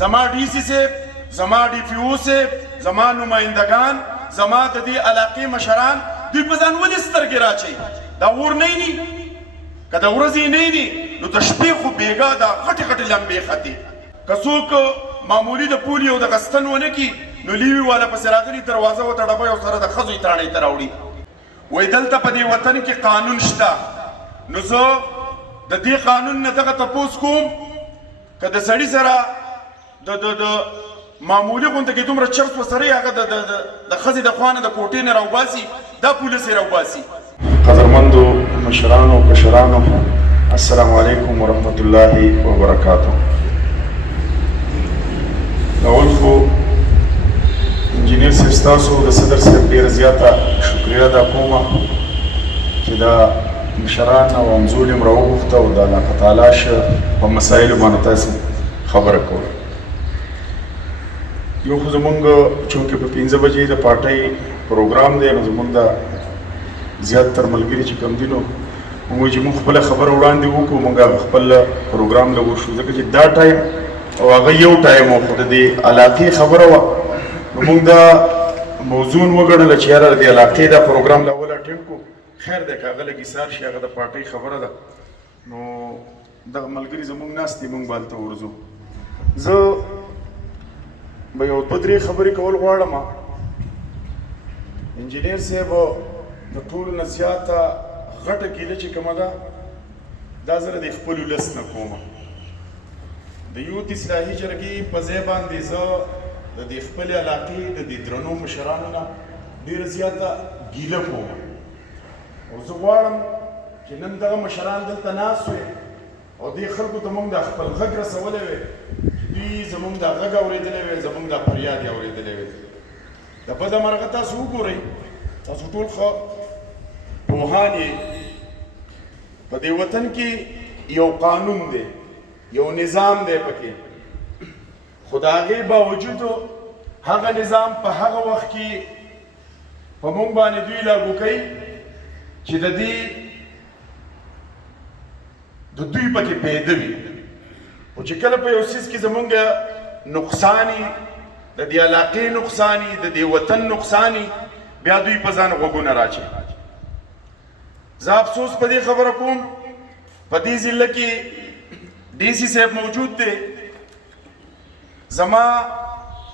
زما ډي سي صاحب، زما ډي پي او صاحب، زما نمایندگان، زما د دې علاقې مشران دوی په ځان ولې سترګې راچوي؟ دا اور نه ویني؟ که د ورځې نه ویني نو د شپې خو بېګا دا غټې غټې لمبې ختي. که څوک معمولي د پولي او د غستن ونه کي نو لیوي والا پسې راغلي دروازه وتړوي او سره د ښځو یې تراڼۍ ته راوړي. وایي دلته په دې وطن کې قانون شته. نو زه د دې قانون نه دغه تپوس کوم که د سړي سره د معمولي غونډه کې دومره چرت وسره هغه د ښځې د خوا نه د کوټې نه راوباسي، دا پولیس یې راوباسي. قدرمندو مشرانو کشرانو، السلام علیکم ورحمت الله وبرکاتہ. اول خو انجینیر صاحب ستاسو د صدر صاحب ډېره زیاته شکریه ادا کوم چې دا مشران او همزول یې راوغوښته او د الله تعالی شه په مسایلو باندې تاسو خبره کوئ. یو خو زمونږ چونکې په 5 بجې د پارټۍ پروګرام دی نو زمونږ د زیاتتر ملګري چې کوم دي نو موږ وایي چې موږ خپله خبره وړاندې وکړو، موږ خپل پروګرام له وشو ځکه چې دا ټایم او هغه یو ټایم و خو د دې علاقې خبره وه نو موږ دا موضوع وګڼله چې یاره د علاقې دا پروګرام له اوله اټینډ کړو. خیر دی که هغه لږ ایثار شي هغه د پارټۍ خبره ده نو دغه ملګري زموږ ناست دي، موږ به هلته ورځو. زه به یو 2-3 خبرې کول غواړم. انجینیر صاحب د ټولو نه زیاته غټه ګیله چې کومه ده دا زه د خپل ولس نه کوم. د یوت اصلاحي جرګې په ځای باندې زه د دې خپلې علاقې د دې درنو مشرانو نه ډېره زیاته ګیله کوم او زه غواړم چې نن دغه مشران دلته ناست وي او دې خلکو ته موږ د خپل غږ رسولی وی چې دوی زموږ دا غږ اورېدلی وی، زموږ دا فریاد یې اورېدلی وی. د بده مرغه تاسو وګورئ، تاسو ټول ښه پوهان یې، په دې وطن کې یو قانون دی، یو نظام دی پکې، خو د هغې باوجود هغه نظام په هغه وخت کې په موږ باندې دوی لاګو کوي چې د دوی پکې پیدا وي. خو چې کله په یو څیز کې زمونږ نقصاني، د دې علاقې نقصاني، د دې وطن نقصاني، بیا دوی په ځان غوږونه راچوي. زه افسوس په دې خبره کوم په دې ضلع کې ډي سي صاحب موجود دی، زما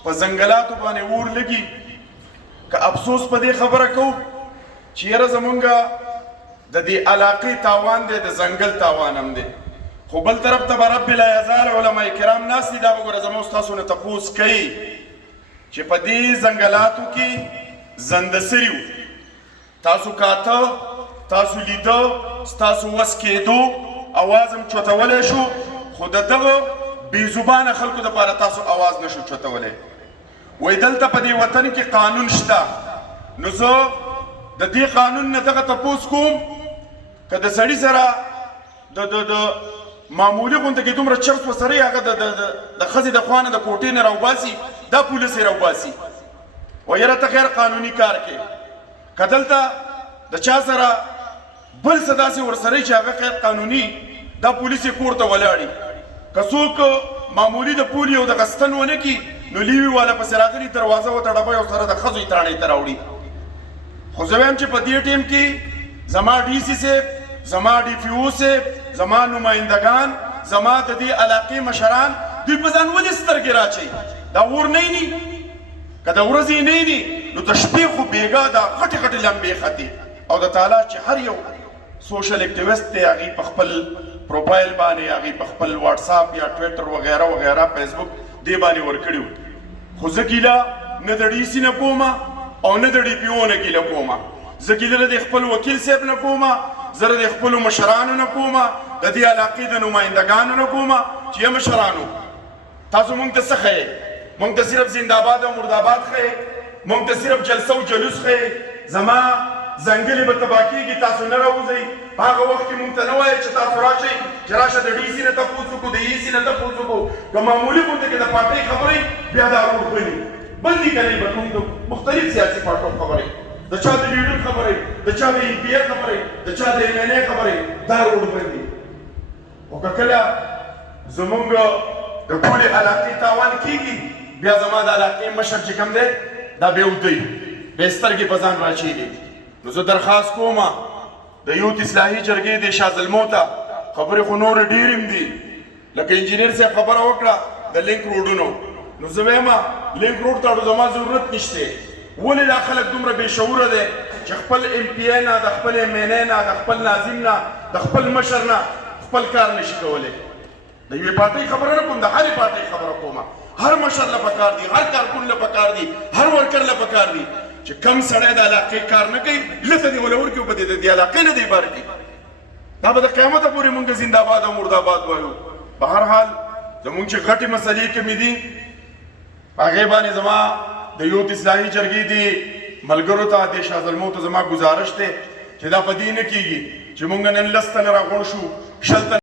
په ځنګلاتو باندې اور لګي. که افسوس په دې خبره کوو چې یاره زمونږ د دې علاقې تاوان دی، د ځنګل تاوان هم دی، خو بل طرف ته به رب العزال علما کرام ناست دي، دا به ګوره زموږ ستاسو نه تپوس کوي چې په دې ځنګلاتو کې زنده سري وو، تاسو کاته، تاسو لیده، ستاسو وس کېدو، اواز هم چوتولی شو، خو د دغه بې زبانه خلکو دپاره تاسو اواز نشو چوتولی. وایي دلته په دې وطن کې قانون شته. نو زه د دې قانون نه دغه تپوس کوم که د سړي سره د معمولي غونډه کې دومره چرت وسره هغه د ښځې د خوا نه د کوټې نه راوباسي، دا پولیس یې راوباسي. و یاره ته خیر قانوني کار کوې، که دلته د چا سره بل څه داسې ورسره چې هغه غیر قانوني، دا پولیس یې کور ته ولاړي. که څوک معمولي د پولي او د غستن ونه کي نو لیوي والا پسې راغلي دروازه وتړوي او سره د ښځو یې تراڼۍ ته راوړي. خو زه وایم چې په دې ټیم کې زما ډي سي صاحب، زما ډي پي او صاحب، زما نمایندگان، زما د دې علاقې مشران دوی په ځان ولې سترګې راچوي؟ دا اور نه ویني؟ که د ورځې نه ویني نو د شپې خو بېګا دا غټې غټې لمبې ختي. او د تعالی چې هر یو سوشل اکټیویسټ دی هغې په خپل پروفایل باندې، هغې په خپل واټساپ یا ټویټر وغیره وغیره فیسبوک دې باندې ورکړي وو. خو زه ګیله نه د ډي سي نه کومه او نه د ډي پي او نه ګیله کومه، زه ګیله د خپل وکیل صاحب نه کومه، زه د خپلو مشرانو نه کومه، د دې علاقې د نمایندګانو نه کومه چې یا مشرانو تاسو مونږ ته څه ښیئ؟ مونږ ته صرف زنده‌باد او مرده‌باد ښیئ، مونږ ته صرف جلسه او جلوس ښیئ، زما ځنګلې به تباه کېږي، تاسو نه راوځئ. په هغه وخت کې مونږ ته نه وایئ چې تاسو راشئ، چې راشه د ډي سي نه تپوس وکړو، د ای سي نه تپوس وکړو. که معمولي غونډه کې د پارټۍ خبرې بیا دا روډ بني بندي کوي، به موږ د مختلف سیاسي پارټو خبرې، د چا د لیډر خبرې، د چا د ای پي اې خبرې، د چا د ایم این اې خبرې، دا روډ بندي. خو که کله زمونږ د ټولې علاقې تاوان بیا زما د علاقې مشر چې کوم دی دا به ودی به سترګې په ځان راچېږي. نو زه درخواست کوم د یوت اصلاحي جرګې د شاه زلمو ته، خبرې خو نورې ډېرې هم دي، لکه انجینر صاحب خبره وکړه د لینک روډونو، نو زه وایم لینک روډ ته زما ضرورت نشته. ولې دا خلک دومره بې شعوره دی چې خپل ایم پی ای نه، د خپل ایم این ای نه، د خپل ناظم نه، د خپل مشر نه خپل کار نشي کولی. د یوې پارټۍ خبره نه کوم، د هرې پارټۍ خبره کوم. هر مشر له پکار دی، هر کارکون له پکار دی، هر ورکر له پکار دی چې کم سړی د علاقې کار نه کوي لته دې وله ورکړي او په دې علاقې نه دی بار کړي. دا به د قیامته پورې مونږ زنده‌باد او مرده‌باد وایو. په هر حال زمونږ چې غټې مسلې کومې دي هغې باندې زما د یوت اصلاحي جرګې دي ملګرو ته، د شاه زلمو ته زما ګزارش دی چې دا په دې نه کېږي چې مونږ نن 10 تنه راغونډ شو 20